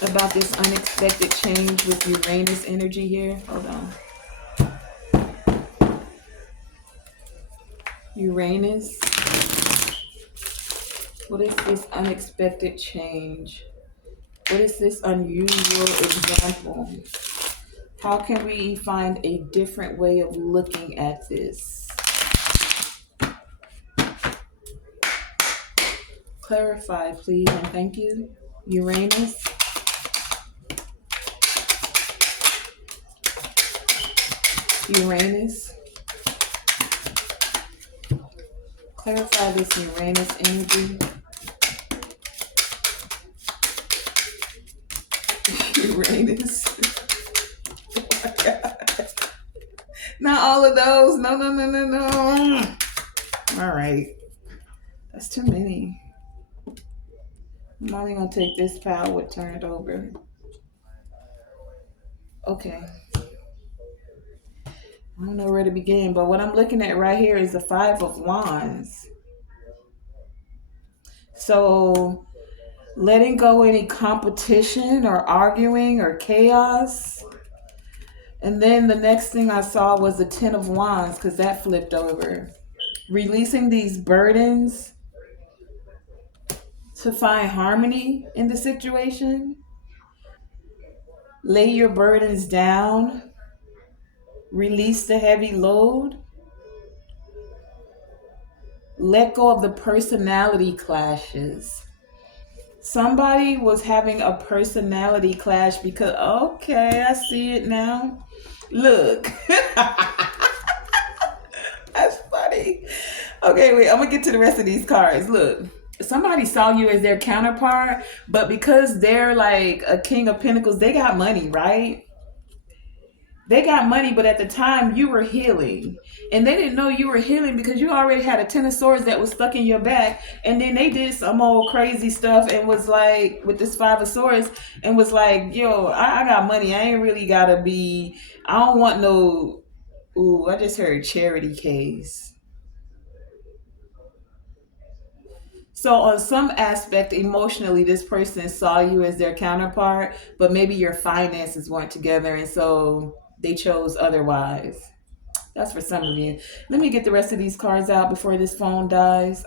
about this unexpected change with Uranus energy here? Hold on. Uranus. What is this unexpected change? What is this unusual example? How can we find a different way of looking at this? Clarify, please, and thank you. Uranus. Uranus. Clarify this Uranus energy. Uranus. Oh my God. Not all of those. No, no, no, no, no. All right. That's too many. I'm only going to take this pile with turned over. Okay. I don't know where to begin, but what I'm looking at right here is the Five of Wands. So letting go any competition or arguing or chaos. And then the next thing I saw was the Ten of Wands because that flipped over. Releasing these burdens to find harmony in the situation. Lay your burdens down. Release the heavy load. Let go of the personality clashes. Somebody was having a personality clash because, okay, I see it now. Look. That's funny. Okay, wait, I'm going to get to the rest of these cards. Look. Somebody saw you as their counterpart, but because they're like a King of Pentacles, they got money, right? They got money, but at the time you were healing. And they didn't know you were healing because you already had a Ten of Swords that was stuck in your back. And then they did some old crazy stuff and was like, with this Five of Swords, and was like, yo, I got money. I ain't really got to be, I don't want no, ooh, I just heard charity case. So on some aspect, emotionally, this person saw you as their counterpart, but maybe your finances weren't together, and so they chose otherwise. That's for some of you. Let me get the rest of these cards out before this phone dies.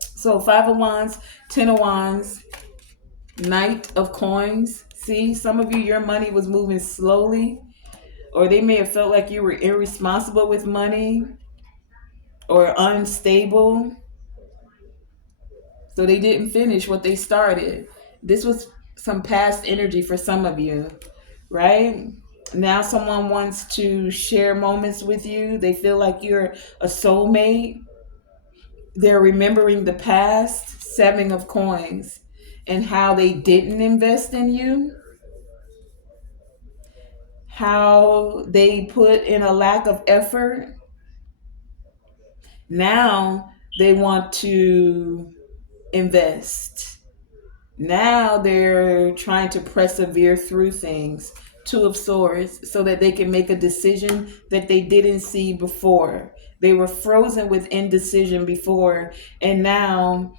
So Five of Wands, Ten of Wands, Knight of Coins. See, some of you, your money was moving slowly, or they may have felt like you were irresponsible with money or unstable. So they didn't finish what they started. This was some past energy for some of you, right? Now someone wants to share moments with you. They feel like you're a soulmate. They're remembering the past, Seven of Coins, and how they didn't invest in you, how they put in a lack of effort. Now they want to invest. Now they're trying to persevere through things. Two of Swords, so that they can make a decision that they didn't see before. They were frozen with indecision before, and now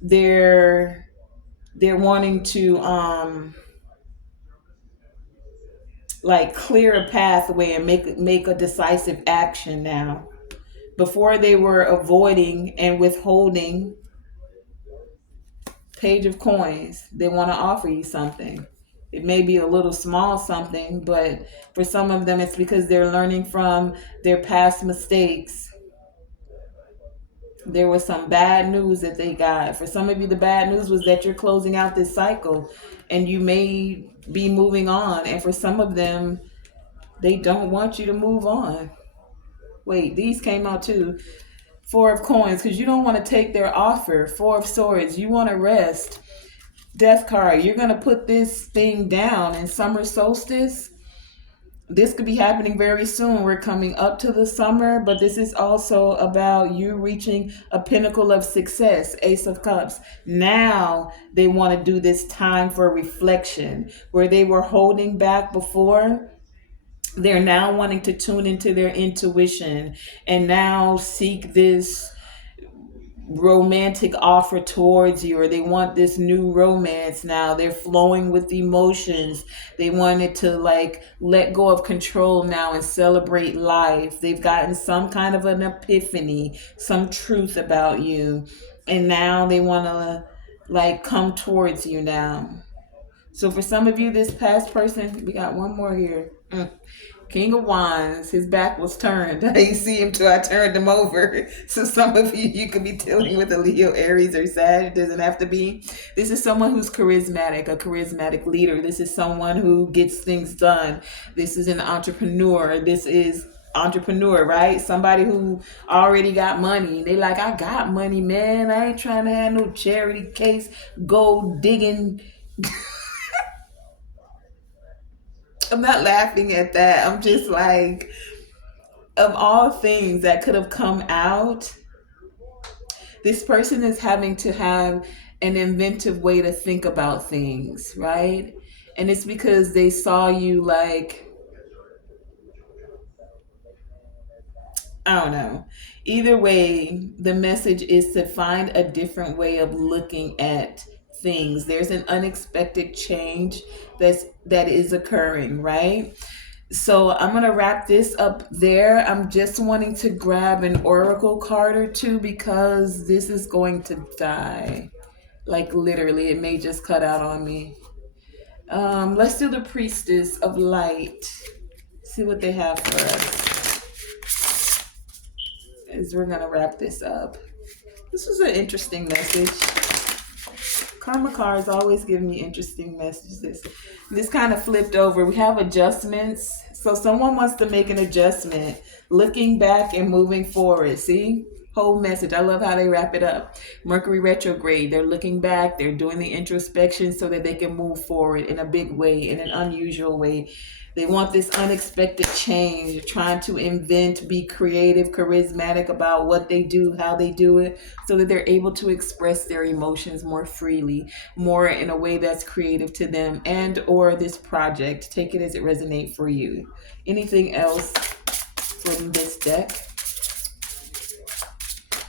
they're wanting to like clear a pathway and make a decisive action now. Before they were avoiding and withholding. Page of Coins. They want to offer you something. It may be a little small something, but for some of them it's because they're learning from their past mistakes. There was some bad news that they got. For some of you, the bad news was that you're closing out this cycle and you may be moving on. And for some of them, they don't want you to move on. Wait, these came out too. Four of Coins, because you don't want to take their offer. Four of Swords, you want to rest. Death card, you're going to put this thing down in summer solstice. This could be happening very soon. We're coming up to the summer, but this is also about you reaching a pinnacle of success. Ace of Cups. Now they want to do this time for reflection. Where they were holding back before, they're now wanting to tune into their intuition and now seek this romantic offer towards you, or they want this new romance. Now they're flowing with emotions. They wanted to like let go of control now and celebrate life. They've gotten some kind of an epiphany, some truth about you, and now they want to like come towards you now. So for some of you, this past person, we got one more here, King of Wands, his back was turned. I didn't see him till I turned him over. So some of you, you could be dealing with a Leo, Aries, or Sag. It doesn't have to be. This is someone who's charismatic, a charismatic leader. This is someone who gets things done. This is an entrepreneur. This is entrepreneur, right? Somebody who already got money. They like, I got money, man. I ain't trying to have no charity case, gold digging. I'm not laughing at that. I'm just like, of all things that could have come out, this person is having to have an inventive way to think about things, right? And it's because they saw you like, I don't know. Either way, the message is to find a different way of looking at things. There's an unexpected change that is occurring, right? So I'm gonna wrap this up there. I'm just wanting to grab an oracle card or two because this is going to die. Like literally, it may just cut out on me. Let's do the Priestess of Light. See what they have for us as we're gonna wrap this up. This was an interesting message. Karma cards always give me interesting messages. This kind of flipped over. We have adjustments. So someone wants to make an adjustment, looking back and moving forward. See? Whole message. I love how they wrap it up. Mercury retrograde. They're looking back. They're doing the introspection so that they can move forward in a big way, in an unusual way. They want this unexpected change. They're trying to invent, be creative, charismatic about what they do, how they do it, so that they're able to express their emotions more freely, more in a way that's creative to them and or this project. Take it as it resonates for you. Anything else from this deck?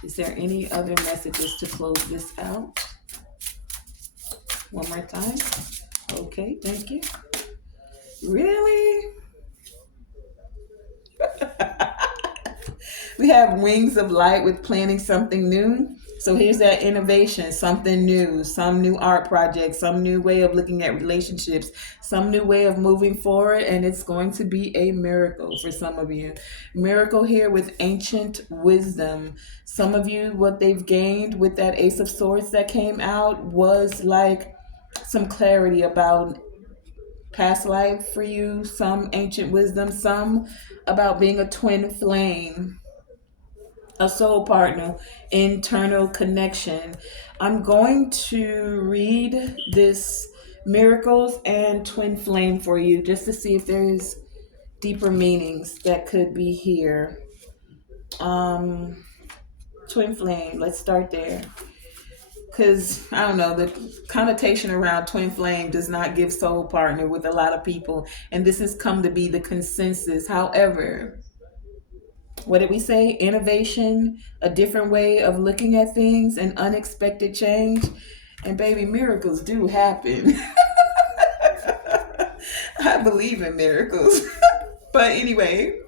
Is there any other messages to close this out? One more time. Okay, thank you. Really? We have wings of light with planning something new. So here's that innovation, something new, some new art project, some new way of looking at relationships, some new way of moving forward, and it's going to be a miracle for some of you. Miracle here with ancient wisdom. Some of you, what they've gained with that Ace of Swords that came out was like some clarity about past life for you, some ancient wisdom, some about being a twin flame, a soul partner, internal connection. I'm going to read this miracles and twin flame for you just to see if there's deeper meanings that could be here. Twin flame, let's start there. Because I don't know, the connotation around twin flame does not give soul partner with a lot of people, and this has come to be the consensus. However, what did we say? Innovation, a different way of looking at things, an unexpected change, and baby, miracles do happen. I believe in miracles. But anyway,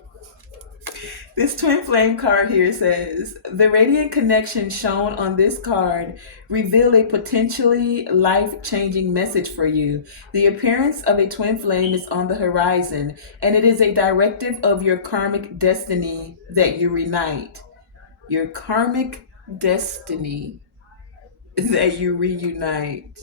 this twin flame card here says, the radiant connection shown on this card reveal a potentially life-changing message for you. The appearance of a twin flame is on the horizon, and it is a directive of your karmic destiny that you reunite. Your karmic destiny that you reunite.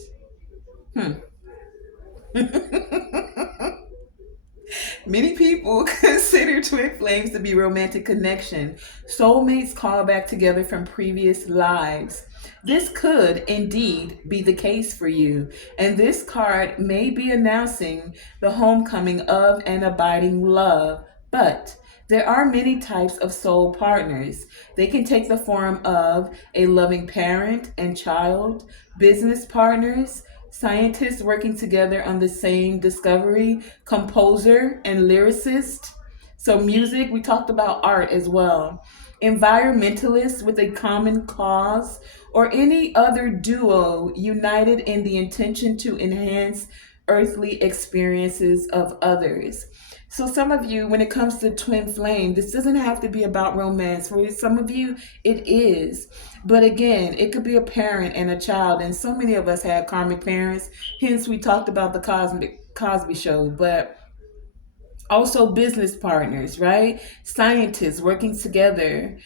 Many people consider twin flames to be romantic connection. Soulmates call back together from previous lives. This could indeed be the case for you, and this card may be announcing the homecoming of an abiding love. But there are many types of soul partners. They can take the form of a loving parent and child, business partners, scientists working together on the same discovery, composer and lyricist. So, music, we talked about art as well. Environmentalists with a common cause, or any other duo united in the intention to enhance earthly experiences of others. So, some of you, when it comes to twin flame, this doesn't have to be about romance. For some of you, it is. But again, it could be a parent and a child. And so many of us had karmic parents. Hence, we talked about the Cosby Show. But Also, business partners, right? Scientists working together,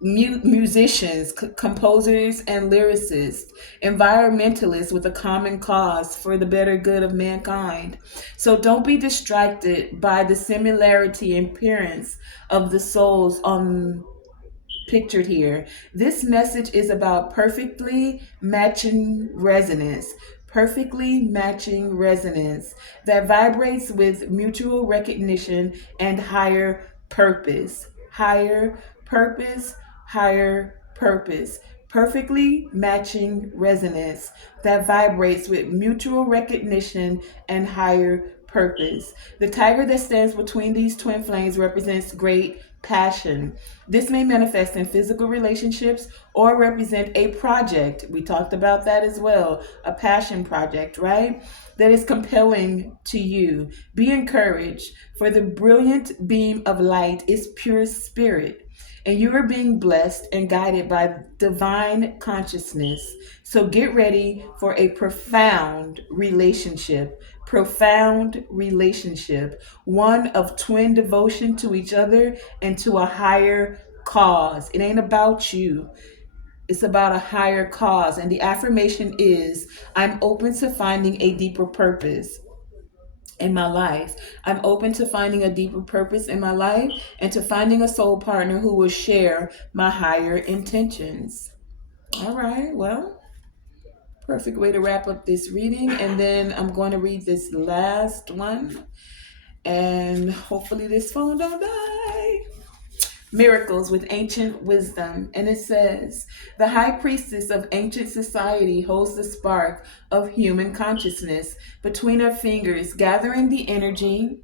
musicians, composers, and lyricists, environmentalists with a common cause for the better good of mankind. So don't be distracted by the similarity and appearance of the souls on pictured here. This message is about perfectly matching resonance. Perfectly matching resonance that vibrates with mutual recognition and higher purpose. Higher purpose, higher purpose. Perfectly matching resonance that vibrates with mutual recognition and higher purpose. The tiger that stands between these twin flames represents great passion. This may manifest in physical relationships or represent a project. We talked about that as well. A passion project, right? That is compelling to you. Be encouraged, for the brilliant beam of light is pure spirit. And you are being blessed and guided by divine consciousness. So get ready for a profound relationship. Profound relationship. One of twin devotion to each other and to a higher cause. It ain't about you. It's about a higher cause. And the affirmation is I'm open to finding a deeper purpose in my life. I'm open to finding a deeper purpose in my life and to finding a soul partner who will share my higher intentions. All right, well, perfect way to wrap up this reading. And then I'm going to read this last one. And hopefully this phone don't die. Miracles with ancient wisdom. And it says, the high priestess of ancient society holds the spark of human consciousness between her fingers, gathering the energy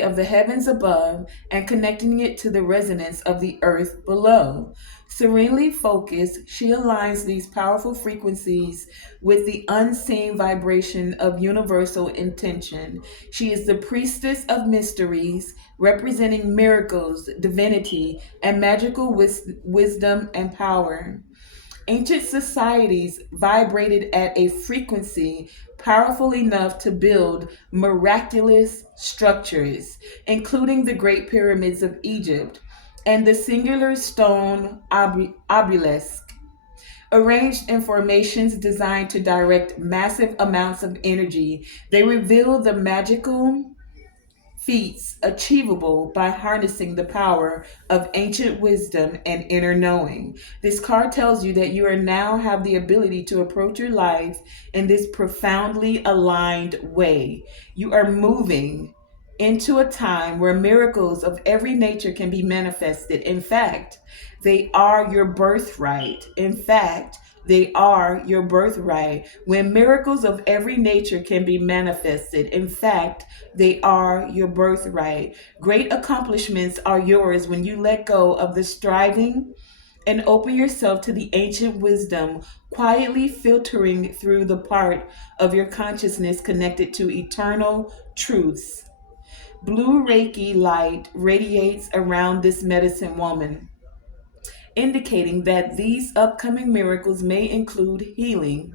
of the heavens above and connecting it to the resonance of the earth below. Serenely focused, she aligns these powerful frequencies with the unseen vibration of universal intention. She is the priestess of mysteries, representing miracles, divinity, and magical wisdom and power. Ancient societies vibrated at a frequency powerful enough to build miraculous structures, including the Great Pyramids of Egypt and the singular stone obelisk, arranged in formations designed to direct massive amounts of energy. They reveal the magical feats achievable by harnessing the power of ancient wisdom and inner knowing. This card tells you that you are now have the ability to approach your life in this profoundly aligned way. You are moving into a time where miracles of every nature can be manifested. In fact, they are your birthright. In fact, they are your birthright. When miracles of every nature can be manifested, in fact, they are your birthright. Great accomplishments are yours when you let go of the striving and open yourself to the ancient wisdom, quietly filtering through the part of your consciousness connected to eternal truths. Blue Reiki light radiates around this medicine woman, indicating that these upcoming miracles may include healing.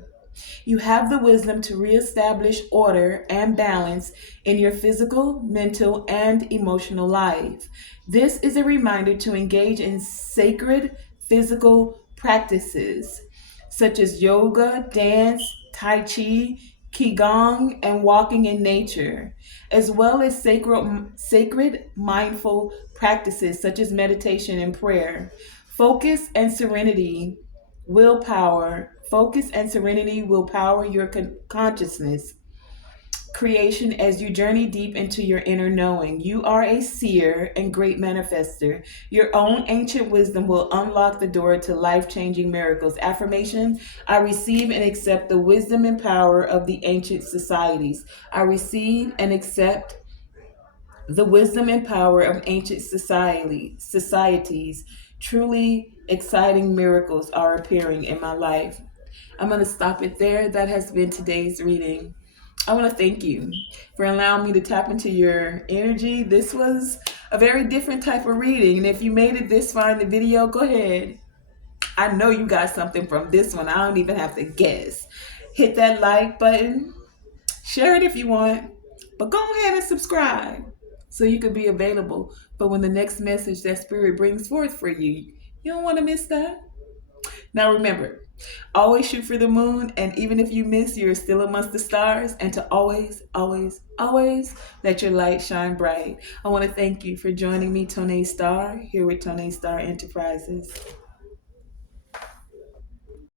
You have the wisdom to reestablish order and balance in your physical, mental, and emotional life. This is a reminder to engage in sacred physical practices such as yoga, dance, tai chi, qigong, and walking in nature, as well as sacred mindful practices such as meditation and prayer. Focus and serenity will power your consciousness creation as you journey deep into your inner knowing. You are a seer and great manifester. Your own ancient wisdom will unlock the door to life-changing miracles. Affirmation: I receive and accept the wisdom and power of the ancient societies. I receive and accept the wisdom and power of ancient societies. Truly exciting miracles are appearing in my life. I'm going to stop it there. That has been today's reading. I want to thank you for allowing me to tap into your energy. This was a very different type of reading. And if you made it this far in the video, go ahead. I know you got something from this one. I don't even have to guess. Hit that like button. Share it if you want. But go ahead and subscribe so you could be available for when the next message that Spirit brings forth for you. You don't want to miss that. Now remember, always shoot for the moon, and even if you miss, you're still amongst the stars, and to always, always, always let your light shine bright. I want to thank you for joining me, Tonae Star, here with Tonae Star Enterprises.